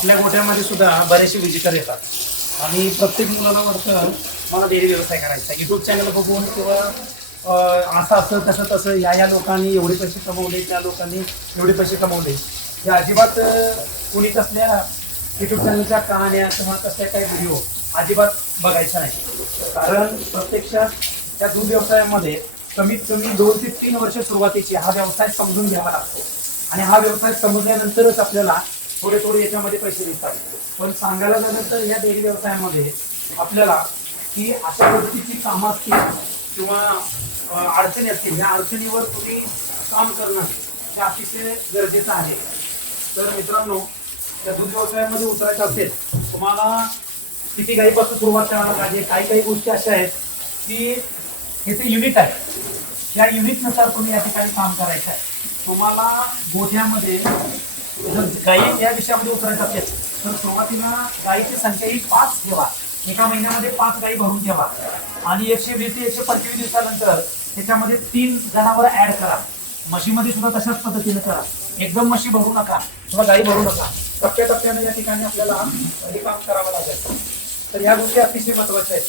आपल्या गोठ्यामध्ये सुद्धा बरेचसे विजिटर येतात आणि प्रत्येक मुलाला वाटतं मला डेअरी व्यवसाय करायचा. युट्यूब चॅनल बघून किंवा असं असं तसं तसं या लोकांनी एवढे पैसे कमवले, त्या लोकांनी एवढे पैसे कमवले, हे अजिबात कुणी तसल्या युट्यूब चॅनलच्या कहाण्या किंवा तसल्या काही व्हिडिओ अजिबात बघायचा नाही. कारण प्रत्यक्षात त्या दूध व्यवसायामध्ये कमीत कमी 2 ते 3 वर्ष सुरुवातीची हा व्यवसाय समजून घ्यावा लागतो आणि हा व्यवसाय समजल्यानंतरच आपल्याला थोडे थोडे याच्यामध्ये पैसे दिसतात. पण सांगायला झालं तर या डेअरी व्यवसायामध्ये आपल्याला की अशा गोष्टीची कामं असतील किंवा अडचणी असतील, या अडचणीवर तुम्ही काम करणं हे अतिशय गरजेचं आहे. तर मित्रांनो, त्या दूध व्यवसायामध्ये उतरायचं असेल, तुम्हाला किती गाईपासून सुरुवात करायला पाहिजे. काही काही गोष्टी अशा आहेत की इथे युनिट आहे, या युनिटनुसार तुम्ही या ठिकाणी काम करायचं आहे. तुम्हाला गोठ्यामध्ये जर गाई या विषयामध्ये उतरायचं असेल तर सुरुवातीला गाईची संख्या ही 5 ठेवा. एका महिन्यामध्ये 5 गाई भरून ठेवा आणि 120 ते 125 दिवसानंतर त्याच्यामध्ये 3 जनावर ऍड करा. म्हशीमध्ये सुद्धा तशाच पद्धतीने करा. एकदम म्हशी भरू नका किंवा गाई भरू नका. टप्प्याटप्प्याने या ठिकाणी आपल्याला हे काम करावं लागेल. तर या गोष्टी अतिशय महत्वाच्या आहेत.